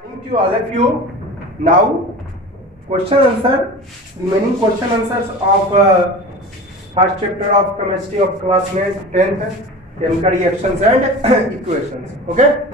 Morning to all of you. Now, question answer, remaining question answers of first chapter of chemistry of class 10th, chemical reactions and equations. Okay.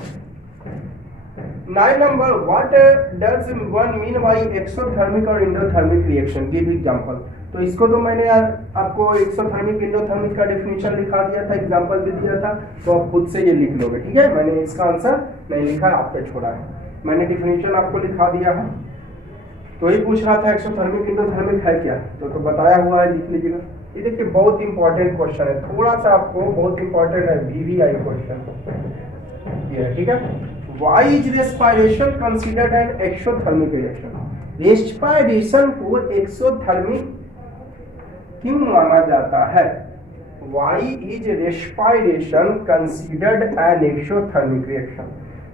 9 number, what does one mean by exothermic और endothermic reaction? Give example. तो इसको तो मैंने आपको exothermic endothermic का definition लिखा दिया था, एग्जांपल भी दिया था, तो आप खुद से ये लिख लोगे. ठीक है, मैंने इसका आंसर नहीं लिखा, आप पे छोड़ा है. मैंने डेफिनेशन आपको लिखा दिया है. तो ये पूछ रहा था एक्सोथर्मिक एंडोथर्मिक है क्या, तो बताया हुआ है, लिख लीजिएगा. ये देखिए बहुत इंपॉर्टेंट क्वेश्चन है, थोड़ा सा आपको बहुत इंपॉर्टेंट है, VVI क्वेश्चन ये. ठीक है, why is respiration considered an exothermic reaction? Respiration को एक्सोथर्मिक क्यों माना जाता है? Why is respiration considered an exothermic reaction?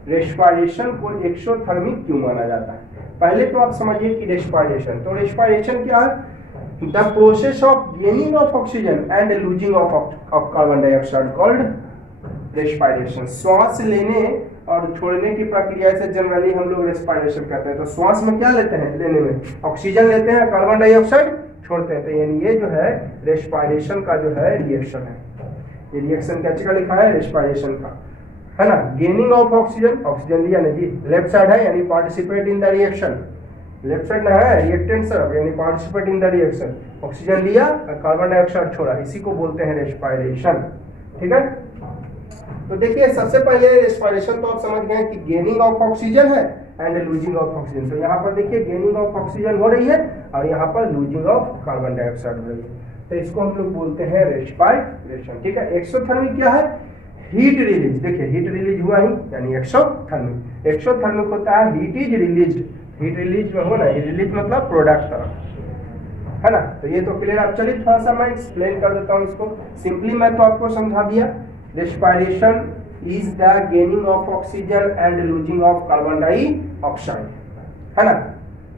Respiration को एक्सोथर्मिक क्यों माना जाता है? पहले तो आप समझिए कि रेस्पिरेशन, तो रेस्पिरेशन क्या है? The process of gaining of oxygen and losing of carbon dioxide called respiration. श्वास लेने और छोड़ने की प्रक्रिया से जनरली हम लोग रेस्पिरेशन कहते हैं. तो श्वास में क्या लेते हैं? लेने में ऑक्सीजन लेते हैं, कार्बन डाइऑक्साइड छोड़ते हैं. तो यानी ये जो है रेस्पिरेशन का जो है रिएक्शन है. ये रिएक्शन क्या चीज लिखा है? रेस्पिरेशन का, है ना. गेनिंग ऑफ ऑक्सीजन, ऑक्सीजन लिया ना जी, लेफ्ट साइड है यानी participate in the reaction. Left side ना है रिएक्टेंट सब, यानी participate in the reaction. Oxygen लिया, कार्बन डाइऑक्साइड छोड़ा, इसी को बोलते हैं रेस्पिरेशन. ठीक है, तो देखिए सबसे पहले रेस्पिरेशन तो आप समझ गए कि गेनिंग ऑफ ऑक्सीजन है एंड लूजिंग ऑफ ऑक्सीजन. तो यहाँ पर देखिए गेनिंग ऑफ ऑक्सीजन हो रही है और यहाँ पर लूजिंग ऑफ कार्बन डाइऑक्साइड हो रही है. तो इसको हम लोग बोलते हैं रेस्पिरेशन. ठीक है, एक्सोथर्मिक क्या है? Heat release. देखिए हीट रिलीज हुआ ही यानी एक्सोथर्मिक. एक्सोथर्मिक होता है heat is release. Heat release में हो ना, रिलीज मतलब प्रोडक्ट तरफ, है ना. तो ये तो क्लियर. आप चलिए थोड़ा सा मैं एक्सप्लेन कर देता हूँ इसको. सिंपली मैं तो आपको समझा दिया. Respiration is the gaining of oxygen and losing of carbon dioxide, है ना.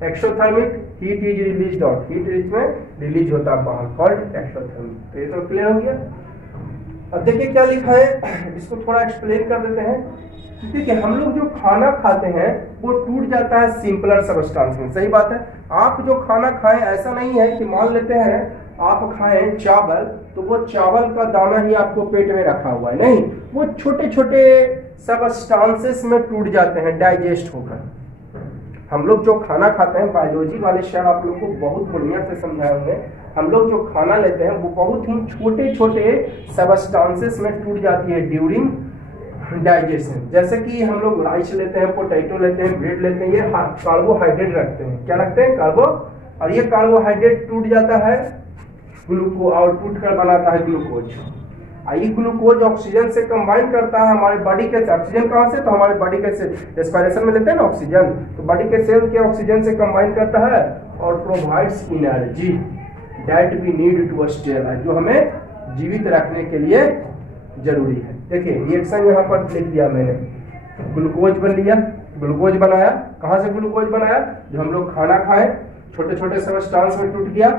Exothermic heat is released out, heat में रिलीज होता है बाहर, called exothermic. तो ये तो क्लियर हो गया. अब देखिए क्या लिखा है, इसको थोड़ा एक्सप्लेन कर देते हैं. देखिए हम लोग जो खाना खाते हैं वो टूट जाता है सिंपलर सबस्टेंस में. सही बात है. आप जो खाना खाएं ऐसा नहीं है कि मान लेते हैं आप खाएं चावल, तो वो चावल का दाना ही आपको पेट में रखा हुआ है, नहीं, वो छोटे छोटे सबस्टेंसेस में टूट जाते हैं डाइजेस्ट होकर. हम लोग जो खाना खाते हैं, बायोलॉजी वाले शायद आप लोग को बहुत बढ़िया से समझाए होंगे, हम लोग जो खाना लेते हैं वो बहुत ही छोटे छोटे सबस्टेंसेस में टूट जाती है ड्यूरिंग डाइजेशन. जैसे कि हम लोग राइस लेते हैं, पोटैटो लेते हैं, ब्रेड लेते हैं, ये कार्बोहाइड्रेट रखते हैं. क्या रखते हैं? कार्बो. और ये कार्बोहाइड्रेट टूट जाता है ग्लूकोज और टूट कर बनाता है ग्लूकोज. ये ग्लूकोज ऑक्सीजन से कंबाइन करता है हमारे बॉडी के. ऑक्सीजन कहाँ से? तो हमारे बॉडी के से रेस्पिरेशन में लेते हैं ना ऑक्सीजन, तो बॉडी के सेल के ऑक्सीजन से कंबाइन करता है और provides energy that we need to stay alive, जो हमें जीवित रखने के लिए जरूरी है. देखिए रिएक्शन यहाँ पर लिख दिया मैंने. ग्लूकोज बन लिया, ग्लूकोज बनाया. कहाँ से ग्लूकोज बनाया? जो हम लोग खाना खाए, छोटे छोटे सबस्टेंस में टूट गया,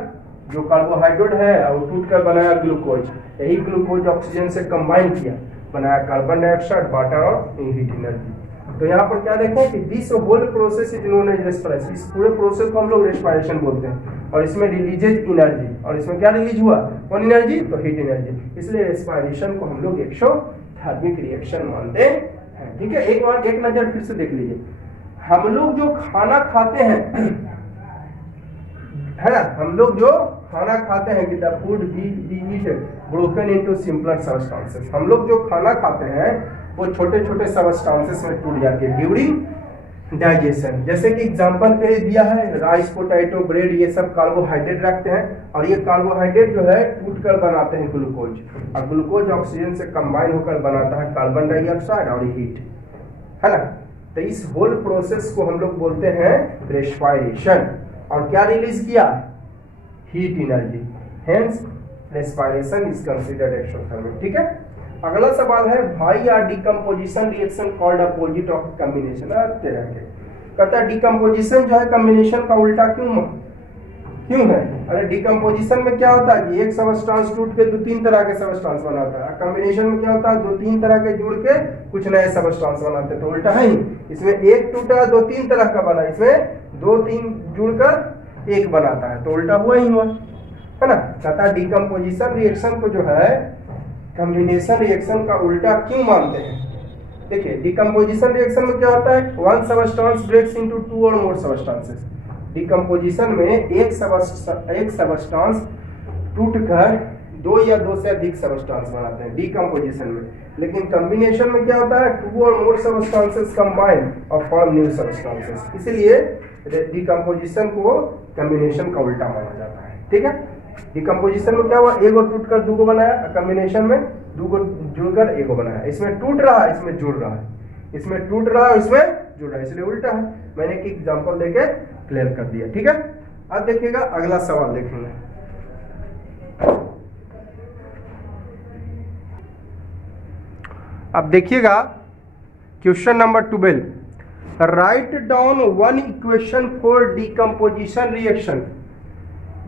जो कार्बोहाइड्रेट है और टूट कर बनाया ग्लूकोज. यही ग्लूकोज ऑक्सीजन से कंबाइन किया, बनाया कार्बन डाइऑक्साइड, वाटर और हीट एनर्जी. तो यहाँ पर क्या देखो कि this whole process is known as respiration. इस पूरे प्रोसेस को हम लोग रेस्पिरेशन बोलते हैं. और इसमें रिलीजेज एनर्जी, और इसमें क्या रिलीज हुआ? कौन एनर्जी? तो हीट एनर्जी. इसलिए रेस्पिरेशन को हम लोग एक्सोथर्मिक रिएक्शन मानते हैं. ठीक है, एक बार एक नजर फिर से देख लीजिए. हम लोग जो खाना खाते हैं, है ना, हम लोग जो खाना खाते हैं कि the food we eat broken into simpler substances. हम लोग जो खाना खाते हैं वो छोटे छोटे सबस्टेंसेस में टूट जाती है ड्यूरिंग डाइजेशन. जैसे कि एग्जांपल पे दिया है राइस, पोटैटो, ब्रेड, ये सब कार्बोहाइड्रेट रखते हैं और ये कार्बोहाइड्रेट जो है टूट कर बनाते हैं ग्लूकोज, और ग्लूकोज ऑक्सीजन से कंबाइन होकर बनाता है कार्बन डाइऑक्साइड और हीट, है ना. तो इस होल प्रोसेस को हम लोग बोलते हैं रेस्पिरेशन. और क्या रिलीज किया? Heat energy. Hence respiration is considered exothermic. ठीक है, अगला सवाल है भाई are decomposition reaction called opposite of combination. कहता है डिकम्पोजिशन जो है कम्बिनेशन का उल्टा क्यों क्यों है? अरे डिकम्पोजिशन में क्या होता है कि एक सबस्टांस टूट के 2-3 तरह के सबस्टांस बनाता है, कॉम्बिनेशन में क्या होता है 2-3 तरह के जुड़ के कुछ नए सबस्टांस बनाते हैं। तो उल्टा है ही, इसमें एक टूटा 2-3 तरह का बना, इसमें 2-3 जुड़कर एक बनाता है, तो उल्टा हुआ ही हुआ, है ना। कहता है डिकम्पोजिशन रिएक्शन को जो है कॉम्बिनेशन रिएक्शन का उल्टा क्यों मानते हैं। देखिए डिकम्पोजिशन रिएक्शन में क्या होता है, वन सबस्टांस ब्रेक्स इनटू 2 और मोर सबस्टांसेस। डिकम्पोजिशन में एक सबस्टांस टूटकर 2 या 2 से अधिक सबस्टांस बनाते हैं डिकम्पोजिशन में। लेकिन कॉम्बिनेशन में क्या होता है, 2 और मोर सबस्टांसेस कंबाइन और फॉर्म न्यू सबस्टांसेस। इसलिए डिकम्पोजिशन को कॉम्बिनेशन का उल्टा माना जाता है, ठीक है। डिकम्पोजिशन में क्या हुआ, एक और टूटकर 2 को बनाया, कॉम्बिनेशन में 2 को जुड़कर 1 को बनाया। इसमें टूट रहा है, इसमें जुड़ रहा है, इसमें टूट रहा है, इसमें जुड़ रहा है, इसलिए उल्टा है। मैंने एक एग्जांपल देके क्लियर कर दिया, ठीक है। अब देखिएगा अगला सवाल देखेंगे। अब देखिएगा question number 12, write down one equation for decomposition reaction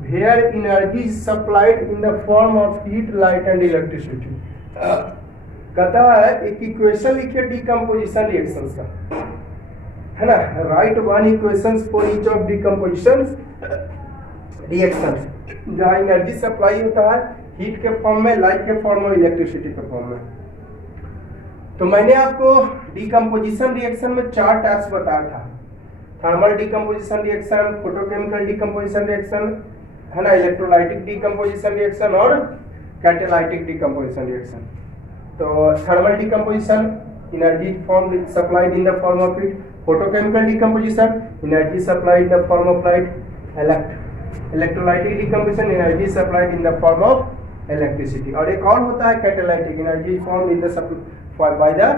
where energy is supplied in the form of heat, light and electricity। कहता है एक इक्वेशन लिखिए डिकम्पोजिशन रिएक्शंस का, है ना। Right one equations for each of decomposition reactions, जहाँ energy supply होता है हीट के फॉर्म में, लाइट के फॉर्म में, इलेक्ट्रिसिटी के फॉर्म में। तो मैंने आपको डिकम्पोजिशन रिएक्शन में 4 टाइप्स बताया था, thermal decomposition reaction, photochemical decomposition reaction, है ना, इलेक्ट्रोलाइटिक डिकम्पोजिशन रिएक्शन और कैटालाइटिक डिकम्पोजिशन रिएक्शन। तो thermal decomposition, energy form supplied in the form of heat. Photochemical decomposition, energy supplied in the form of light. Electrolytic decomposition, energy supplied in the form of electricity. और एक और होता है catalytic, energy form in the by the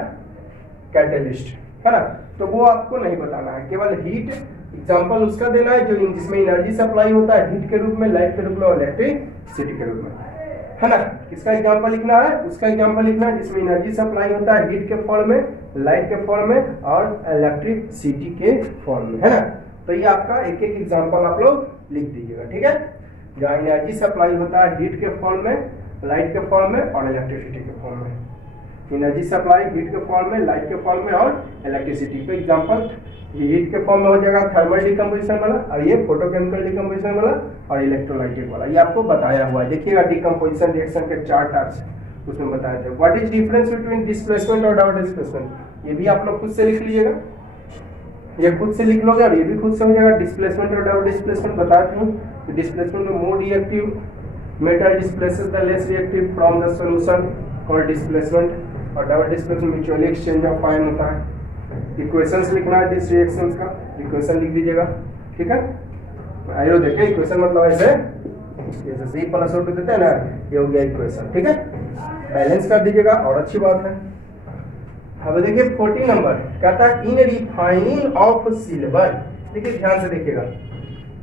catalyst, है ना। तो वो आपको नहीं बताना है, केवल हीट एग्जांपल उसका देना है जो जिसमें एनर्जी सप्लाई होता है हीट के रूप में, लाइट के रूप में और इलेक्ट्रिसिटी के रूप में, है ना। किसका एग्जांपल लिखना है, उसका एग्जांपल लिखना है जिसमें एनर्जी सप्लाई होता है हीट के फॉर्म में, लाइट के फॉर्म में और इलेक्ट्रिसिटी के फॉर्म में, है ना। तो ये आपका एक एक एग्जांपल आप लोग लिख दीजिएगा, ठीक है। जहाँ एनर्जी सप्लाई होता है हीट के फॉर्म में, लाइट के फॉर्म में और इलेक्ट्रिसिटी के फॉर्म में। एनर्जी सप्लाई हीट के फॉर्म में, लाइट के फॉर्म में और इलेक्ट्रिसिटी का एग्जांपल ये हीट के फॉर्म में हो जाएगा थर्मल डिकम्पोजिशन वाला, और ये फोटोकेमिकल डिकम्पोजिशन वाला और इलेक्ट्रोलाइटिक वाला। ये आपको बताया हुआ है। देखिएगा डिकम्पोजिशन रिएक्शन के 4 टाइप्स उसमें बताए थे। What is difference between displacement और डाउन डिस्प्लेसमेंट, ये भी आप लोग खुद से लिख लीजिएगा, ये खुद से लिख लोगे और ये भी खुद से हो जाएगा। डिस्प्लेसमेंट और डाउन डिस्प्लेसमेंट बताती हूँ। डिस्प्लेसमेंट में more reactive metal displaces the less reactive from the solution called displacement, और down displacement mutually exchange of ion होता है। इक्वेशंस लिखना है दिस रिएक्शंस का, इक्वेशन लिख दीजिएगा, ठीक है। आइए देखिए इक्वेशन मतलब ऐसे C + O2 देते हैं ना, ये हो गया इक्वेशन, ठीक है। बैलेंस कर दीजिएगा और अच्छी बात है। अब देखिए 14 नंबर कहता है इन रिफाइनिंग ऑफ सिल्वर। देखिए ध्यान से देखिएगा,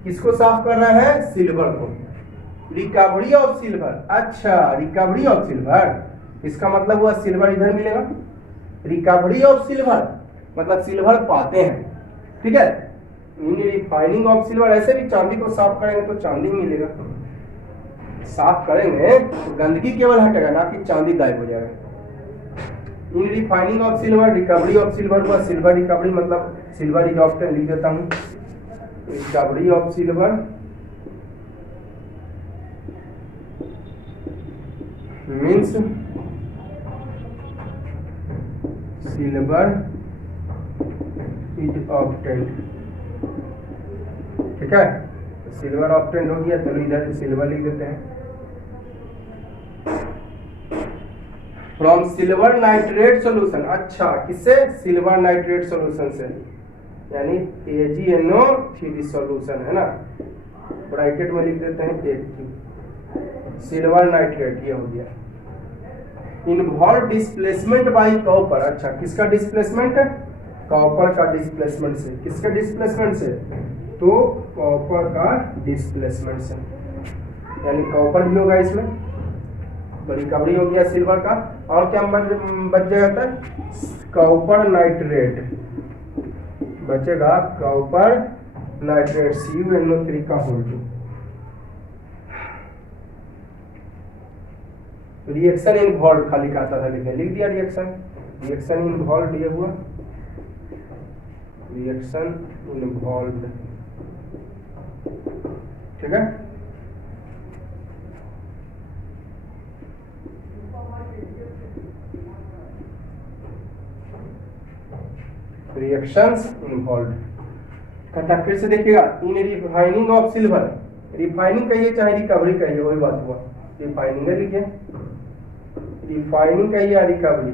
किसको साफ कर रहा है, सिल्वर को। रिकवरी ऑफ सिल्वर, अच्छा रिकवरी ऑफ सिल्वर, इसका मतलब हुआ सिल्वर इधर मिलेगा। रिकवरी ऑफ सिल्वर मतलब सिल्वर पाते हैं, ठीक है। इन रिफाइनिंग ऑफ सिल्वर, ऐसे भी चांदी को साफ करेंगे तो चांदी मिलेगा, साफ करेंगे तो गंदगी केवल हटेगा ना कि चांदी गायब हो जाएगा। In refining of silver, recovery of silver हुआ सिल्वर रिकवरी, मतलब सिल्वर इज ऑब्टेन, लिख देता हूँ recovery of silver means silver is obtained, ठीक है। सिल्वर ऑब्टेन्ड हो गया, चलो इधर सिल्वर लिख देते हैं। फ्रॉम सिल्वर नाइट्रेट सॉल्यूशन, अच्छा किससे, सिल्वर नाइट्रेट सॉल्यूशन से, यानी AgNO3 सॉल्यूशन, है ना। ब्रैकेट में लिख देते हैं Ag, सिल्वर नाइट्रेट, ये हो गया। इन्वॉल्व डिस्प्लेसमेंट बाई कॉपर, अच्छा किसका डिस्प्लेसमेंट है, कॉपर का डिस्प्लेसमेंट से। किसके डिस्प्लेसमेंट से, तो कॉपर का डिस्प्लेसमेंट से, यानी कॉपर भी होगा इसमें, रिकवरी हो गया सिल्वर का। और क्या बच जाता है, कॉपर नाइट्रेट बचेगा, कॉपर नाइट्रेट CuNO3 का होल 2, रिएक्शन इन्वॉल्व खाली कहता था लिखने, लिख दिया रिएक्शन इन्वॉल्व, ये हुआ रिएक्शन इन्वॉल्व, ठीक है। रिएक्शंस इन्वॉल्व कहता, फिर से देखिएगा, इन रिफाइनिंग ऑफ सिल्वर, रिफाइनिंग कहिए चाहे रिकवरी कहिए वही बात हुआ, रिफाइनिंग है लिखिए, रिफाइनिंग कहिए या रिकवरी,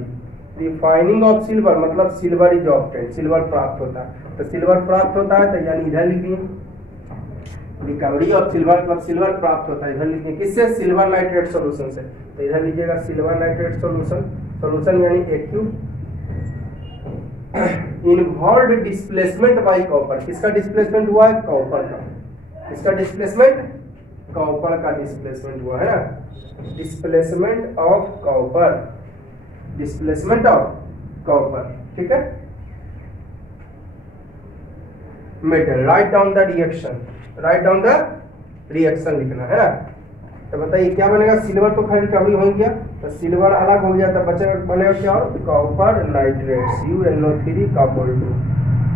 रिफाइनिंग ऑफ सिल्वर मतलब सिल्वर इज ऑब्टेन्ड, सिल्वर प्राप्त होता है, तो सिल्वर प्राप्त होता है तो यानी इधर लिख दिए, रिकवरी ऑफ सिल्वर मतलब सिल्वर प्राप्त होता है, इधर लिख दिए किससे, सिल्वर नाइट्रेट सॉल्यूशन से, तो इधर लीजिएगा सिल्वर नाइट्रेट सॉल्यूशन यानी aq involve displacement by copper, किसका डिस्प्लेसमेंट हुआ है, कॉपर का, किसका डिस्प्लेसमेंट, कॉपर का डिस्प्लेसमेंट हुआ है ना, displacement of copper, displacement of copper, ठीक है। Metal, write down the reaction, write down the reaction लिखना है ना। तो बताइए क्या बनेगा, सिल्वर तो खैर रिकवरी हो गया, तो सिल्वर अलग हो गया, तो बचेगा बनेगा क्या, और कॉपर नाइट्रेट CuNO3 कॉपर 2,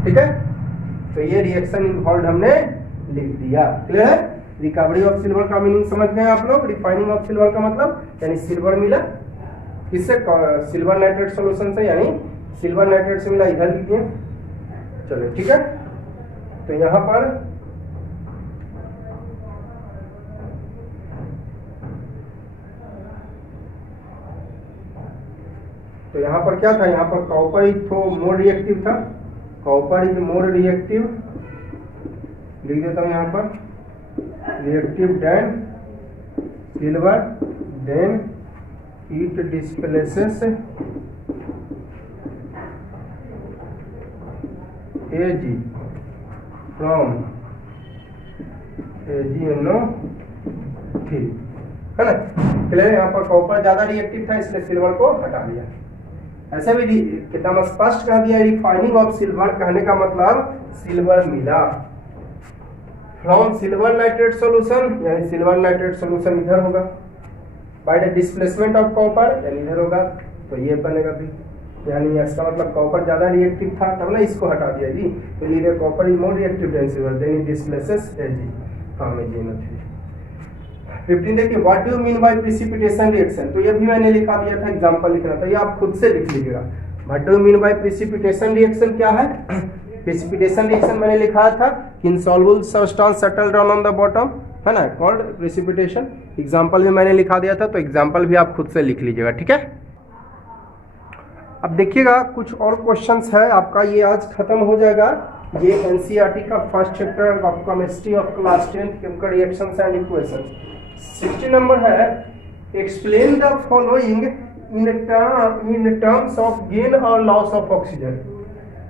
ठीक है। तो ये रिएक्शन इन्वॉल्व हमने लिख दिया, क्लियर है। रिकवरी ऑफ सिल्वर का मीनिंग समझ गए आप लोग, रिफाइनिंग ऑफ सिल्वर का मतलब यानी सिल्वर मिला किससे, सिल्वर नाइट्रेट सॉल्यूशन से, यानी सिल्वर नाइट्रेट से मिला, इधर लिखिए, चलो ठीक है। तो यहाँ पर क्या था, यहाँ पर कॉपर इज तो मोर रिएक्टिव था, कॉपर इज मोर रिएक्टिव, लिख देता हूँ यहाँ पर, reactive than silver, then it displaces Ag from AgNO3, है ना, क्लियर। यहाँ पर कॉपर ज्यादा रिएक्टिव था इसलिए सिल्वर को हटा दिया। ऐसे भी कितना स्पष्ट कह दिया, रिफाइनिंग ऑफ सिल्वर कहने का मतलब सिल्वर मिला फ्रॉम सिल्वर नाइट्रेट सॉल्यूशन, यानी सिल्वर नाइट्रेट सॉल्यूशन इधर होगा, by the displacement of copper यानी इधर होगा, तो ये बनेगा भी, यानी इसका मतलब कॉपर ज्यादा रिएक्टिव था तब ना इसको हटा दिया जी, तो ये copper is more reactive than silver, then it displaces Ag from AgNO3। 15 देखिए, what do you mean by precipitation reaction, तो ये भी मैंने लिखा दिया था, एग्जांपल लिखना, तो ये आप खुद से लिख लीजिएगा। What do you mean by precipitation reaction क्या है, प्रिसिपिटेशन रिएक्शन मैंने लिखा था, insoluble substance settle down on the bottom, है ना, कॉल्ड प्रिसिपिटेशन। एग्जांपल भी मैंने लिखा दिया था, तो एग्जांपल भी आप खुद से लिख लीजिएगा, ठीक है। अब देखिएगा कुछ और क्वेश्चंस है आपका, ये आज खत्म हो जाएगा, ये एनसीईआरटी का first chapter of chemistry of class 10 chemical reactions and equations. 60 number है, explain the following in terms of gain और लॉस ऑफ ऑक्सीजन।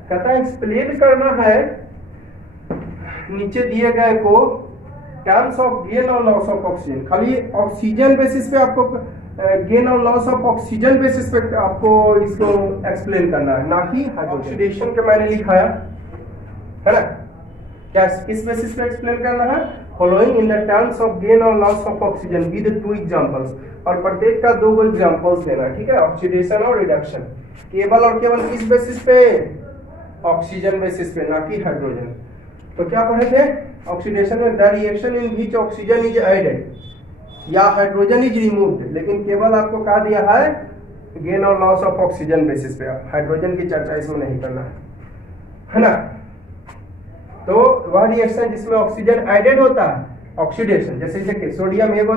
कहता है एक्सप्लेन करना है नीचे दिए गए को टर्म्स ऑफ गेन और लॉस ऑफ ऑक्सीजन, खाली ऑक्सीजन बेसिस पे आपको गेन और लॉस ऑफ ऑक्सीजन बेसिस पे आपको इसको एक्सप्लेन करना है, ना कि ऑक्सीडेशन के मैंने लिखाया है ना, क्या किस बेसिस पे एक्सप्लेन करना है, following in the terms of gain और loss of oxygen with 2 examples, और प्रत्येक का 2 एग्जांपल्स देना, ठीक है, ऑक्सीडेशन और रिडक्शन, केवल और केवल किस बेसिस पे, ऑक्सीजन बेसिस पे, ना कि हाइड्रोजन। तो क्या पढ़े थे, ऑक्सीडेशन में the reaction in which oxygen is added या हाइड्रोजन इज रिमूव्ड, लेकिन केवल आपको कहा दिया है गेन और लॉस ऑफ ऑक्सीजन बेसिस पे, हाइड्रोजन की चर्चा इसमें नहीं करना है ना। तो वह रिएक्शन जिसमें ऑक्सीजन एडेड होता है, ऑक्सीडेशन, जैसे देखिए सोडियम एक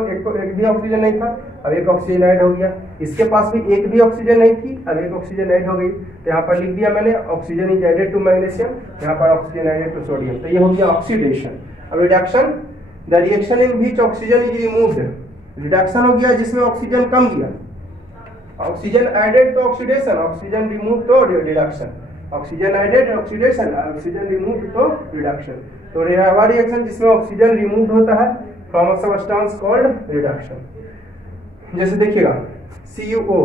भी ऑक्सीजन नहीं था, अब एक ऑक्सीजन ऐड हो गया, इसके पास भी एक भी ऑक्सीजन नहीं थी, अब एक ऑक्सीजन ऐड हो गई, तो यहाँ पर लिख दिया मैंने oxygen is added to magnesium, यहाँ पर ऑक्सीजन एडेड टू सोडियम, तो ये हो गया ऑक्सीडेशन। अब reduction, the reaction in which oxygen is removed, reduction हो गया जिसमें ऑक्सीजन कम गया, ऑक्सीजन एडेड तो ऑक्सीडेशन, ऑक्सीजन रिमूव तो reduction, oxygen added oxidation, oxygen remove तो रिडक्शन। तो रिएक्शन जिसमें ऑक्सीजन रिमूव होता है from a substance called reduction. जैसे देखिएगा CuO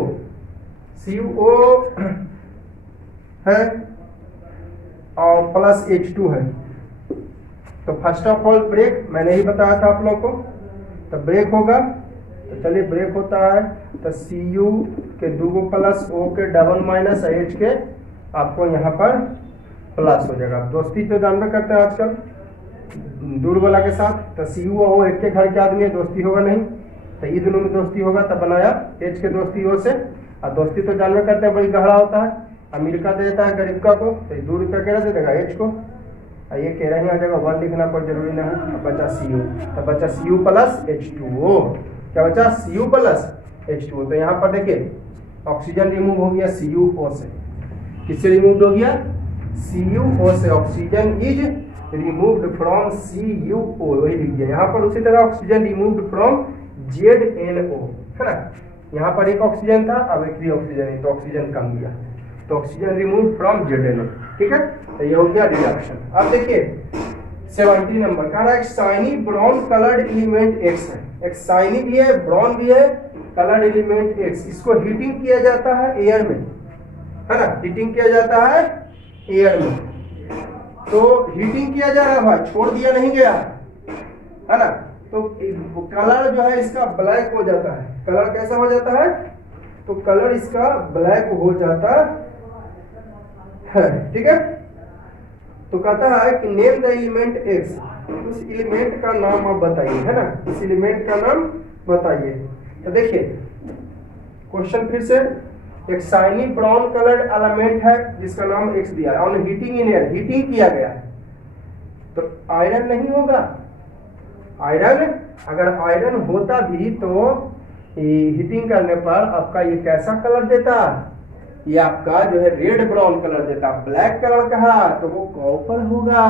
है और प्लस H2 है, तो फर्स्ट ऑफ ऑल ब्रेक मैंने ही बताया था आप लोग को, तो ब्रेक होगा तो चलिए ब्रेक होता है तो Cu के 2 प्लस O के डबल माइनस H के आपको यहाँ पर प्लस हो जाएगा। दोस्ती तो जानना करते हैं आजकल दूर वाला के साथ, तो Cu और O एक के घर के आदमी है, दोस्ती होगा नहीं, तो ये दोनों में दोस्ती होगा तब बनाया H के दोस्ती O से। और दोस्ती तो जानना करते हैं बड़ी गहरा होता है, अमीर का दे देता है गरीब का को, तो 2 रुपया कह दे देगा H को, और ये कह रहे हैं आ जाएगा 1 लिखना कोई जरूरी नहीं है। बचा Cu, तो बचा Cu प्लस H2O, क्या बचा Cu प्लस H2O। तो यहाँ पर देखिए ऑक्सीजन रिमूव हो गया CuO से, किससे रिमूव हो गया CuO से, oxygen is removed from CuO, वही लिख दिया यहाँ पर। उसी तरह ऑक्सीजन रिमूव्ड फ्रॉम ZnO है ना, यहाँ पर एक ऑक्सीजन था अब एक भी ऑक्सीजन है तो ऑक्सीजन कम दिया, तो ऑक्सीजन रिमूव फ्रॉम ZnO, ठीक है। तो ये हो गया रिएक्शन। अब देखिए 70 नंबर का एक shiny brown coloured element X है, एक शाइनी भी है ब्राउन भी है कलर्ड एलिमेंट X, इसको हीटिंग किया जाता है एयर में, है ना, हीटिंग किया जाता है एयर में। तो हीटिंग किया जा रहा है भाई, छोड़ दिया नहीं गया है ना, तो कलर जो है इसका ब्लैक हो जाता है। कलर कैसा हो जाता है, तो कलर इसका ब्लैक हो जाता है, ठीक है। तो कहता है कि नेम द एलिमेंट X, उस एलिमेंट का नाम आप बताइए, है ना, इस एलिमेंट का नाम बताइए। तो देखिए क्वेश्चन फिर से, एक शाइनी ब्राउन कलर्ड एलिमेंट है जिसका नाम X दिया है, on heating in air, heating किया गया है, तो आयरन नहीं होगा। आयरन, अगर आयरन होता भी तो हीटिंग करने पर आपका ये कैसा कलर देता, ये आपका जो है रेड ब्राउन कलर देता। ब्लैक कलर कहा तो वो कॉपर होगा।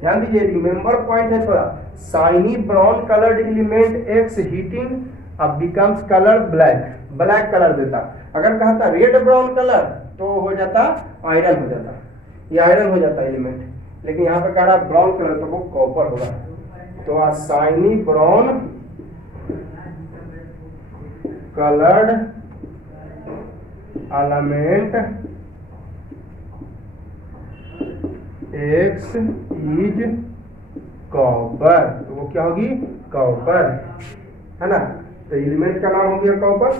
ध्यान दीजिए, रिमेंबर पॉइंट है थोड़ा, shiny brown coloured element X heating अब becomes colour black, black colour देता। अगर कहा था रेड ब्राउन कलर तो हो जाता आयरन हो जाता, ये आयरन हो जाता एलिमेंट, लेकिन यहाँ पे कह रहा ब्राउन कलर तो वो कॉपर होगा। तो ah shiny brown coloured element X is copper, तो वो क्या होगी कॉपर, है ना। तो एलिमेंट का नाम हो गया copper.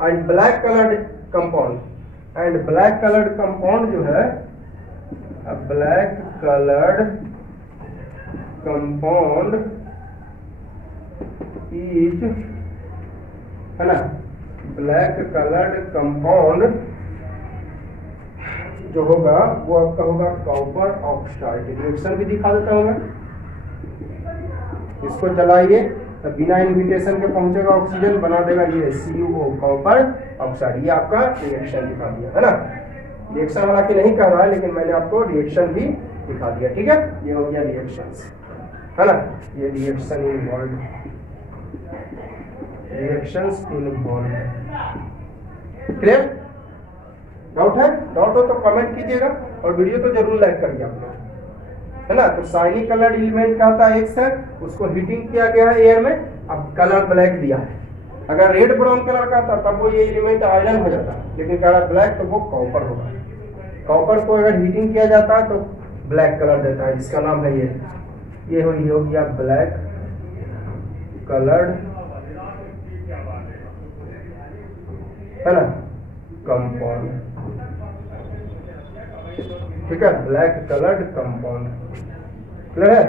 And black coloured compound, and black coloured compound जो है, ब्लैक कलर्ड कंपाउंड इज, है ना, ब्लैक कलर्ड कंपाउंड जो होगा वो आपका होगा कॉपर ऑक्साइड। रिएक्शन भी दिखा देता हूँ मैं, इसको जलाइए तो बिना इन्विटेशन के पहुंचेगा ऑक्सीजन, बना देगा ये CuO कॉपर ऑक्साइड। ये आपका रिएक्शन दिखा दिया, है ना। रिएक्शन हालांकि नहीं कर रहा है लेकिन मैंने आपको रिएक्शन भी दिखा दिया, ठीक है। ये हो गया रिएक्शंस, है ना, ये reaction involve, reactions involve. Clear? Doubt है? डाउट हो तो कमेंट कीजिएगा और वीडियो तो जरूर लाइक करिए आप लोग, है ना। तो शाइनी कलर्ड एलिमेंट का था X है, उसको हीटिंग किया गया है एयर में, अब कलर ब्लैक दिया है। अगर रेड ब्राउन कलर का था तब वो ये एलिमेंट आयरन हो जाता, लेकिन कलर ब्लैक तो वो कॉपर होगा। कॉपर को अगर हीटिंग किया जाता है तो ब्लैक कलर देता है, जिसका नाम है ये हो गया ब्लैक कलर्ड, है ना, कंपाउंड, ठीक है, ब्लैक कलर्ड कंपाउंड। क्लियर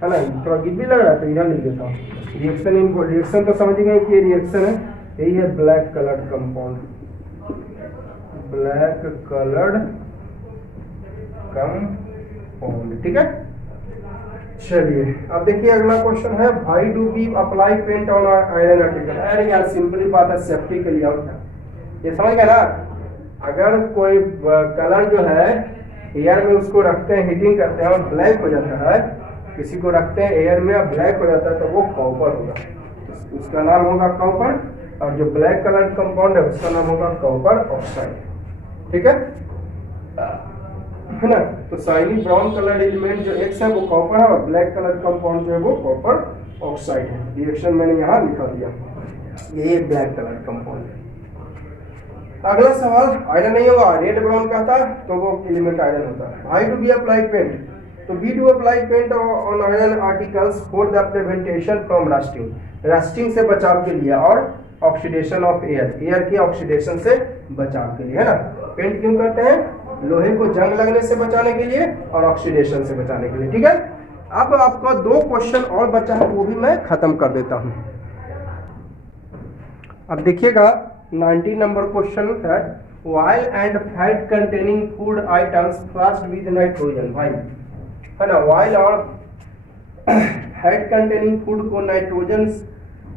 है ना। थोड़ा गिर भी लग रहा है तो इधर लिख देता हूँ। रिएक्शन इनको, रिएक्शन तो समझ गए कि ये रिएक्शन है, यही है black coloured compound, black coloured compound, ठीक है। चलिए अब देखिए अगला क्वेश्चन है, why do we apply paint on iron article. अरे यार सिंपली बात है, सेफ्टी के लिए होता है, ये समझ गए ना। अगर कोई कलर जो है एयर में उसको रखते हैं, हीटिंग करते हैं और ब्लैक हो जाता है, किसी को रखते हैं एयर में और ब्लैक हो जाता है तो वो कॉपर होगा, उसका नाम होगा कॉपर। और जो ब्लैक कलर कंपाउंड है उसका नाम होगा कॉपर ऑक्साइड, ठीक है ना। तो शाइनी ब्राउन कलर एलिमेंट जो X है वो कॉपर है और ब्लैक कलर कंपाउंड जो है वो कॉपर ऑक्साइड है। रिएक्शन मैंने यहाँ लिखा दिया, ये ब्लैक कलर कंपाउंड है। अगला सवाल, आयरन नहीं होगा, रेड ब्राउन का था तो वो एलिमेंट आयरन होता है। Why do we apply paint, तो we do apply paint on iron articles for the prevention from rusting, rusting से बचाव के लिए और ऑक्सीडेशन ऑफ एयर, एयर के ऑक्सीडेशन से बचाव के लिए, है ना। पेंट क्यों करते हैं? लोहे को जंग लगने से बचाने के लिए और ऑक्सीडेशन से बचाने के लिए, ठीक है। अब आपका 2 क्वेश्चन और बचा है, वो भी मैं खत्म कर देता हूं। अब देखिएगा 90 नंबर क्वेश्चन है, oil and fat containing food items flushed with nitrogen, भाई है ना। ऑयल और फैट कंटेनिंग फूड को नाइट्रोजन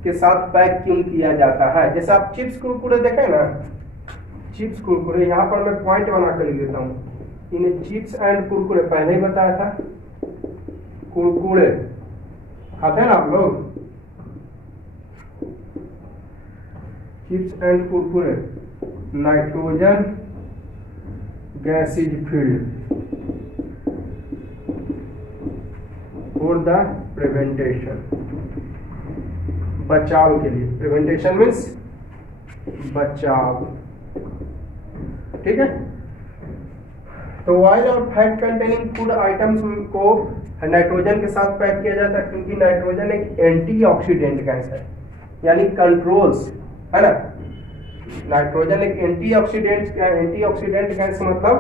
के साथ पैक क्यों किया जाता है? जैसे आप चिप्स कुरकुरे देखें ना, चिप्स कुरकुरे, यहाँ पर मैं पॉइंट बना कर लिख देता हूँ। इन्हें चिप्स एंड कुरकुरे पहले ही बताया था, कुरकुरे खाते हैं ना आप लोग, chips and Kurkure, nitrogen gas is filled for the prevention, बचाव के लिए। प्रिवेंटेशन मीन्स बचाव, ठीक है। तो ऑयल और फैट कंटेनिंग फूड आइटम्स को नाइट्रोजन के साथ पैक किया जाता है क्योंकि नाइट्रोजन एक एंटीऑक्सीडेंट गैस है, यानी कंट्रोल्स, है ना। नाइट्रोजन एक एंटीऑक्सीडेंट गैस, मतलब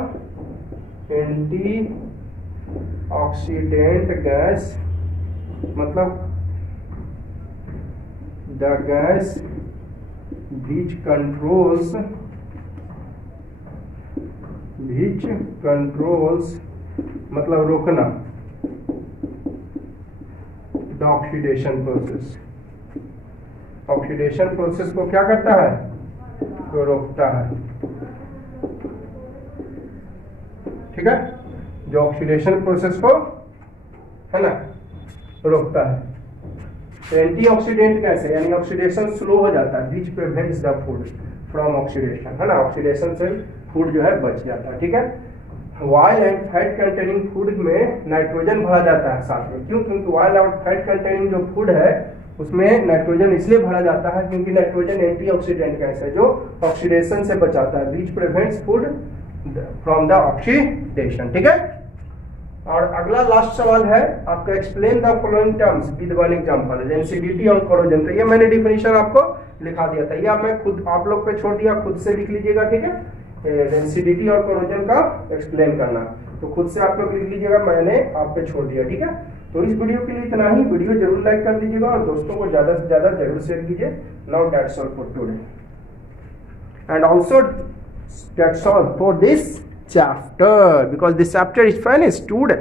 एंटीऑक्सीडेंट गैस मतलब द गैस which controls मतलब रोकना, the oxidation process, oxidation process को क्या करता है? तो रोकता है, ठीक है। जो ऑक्सीडेशन प्रोसेस को, है ना, रोकता है। तो एंटीऑक्सीडेंट कैसे, यानी ऑक्सीडेशन स्लो हो जाता है, which prevents the food from oxidation, है ना। ऑक्सीडेशन से फूड जो है बच जाता है, ठीक है। Oil and fat containing food में नाइट्रोजन भरा जाता है साथ में, क्यों? क्योंकि ऑयल और फैट कंटेनिंग जो फूड है उसमें नाइट्रोजन इसलिए भरा जाता है क्योंकि नाइट्रोजन एंटीऑक्सीडेंट गैस है जो ऑक्सीडेशन से बचाता है, which prevents food from the oxidation, ठीक है। और अगला लास्ट सवाल है आपका, explain the following terms with one example, density और कोरोजन। तो ये मैंने डिफिनेशन आपको लिखा दिया था, या मैं खुद आप लोग पे छोड़ दिया, खुद से लिख लीजिएगा, ठीक है। डेंसिटी और कोरोजन का एक्सप्लेन करना, तो खुद से आप लोग लिख लीजिएगा, मैंने आप पे छोड़ दिया, ठीक है। तो इस वीडियो के लिए इतना ही, वीडियो जरूर लाइक कर दीजिएगा और दोस्तों को ज्यादा से ज्यादा जरूर शेयर कीजिए। Now that's all for today and also that's all for this chapter because this chapter is finished today.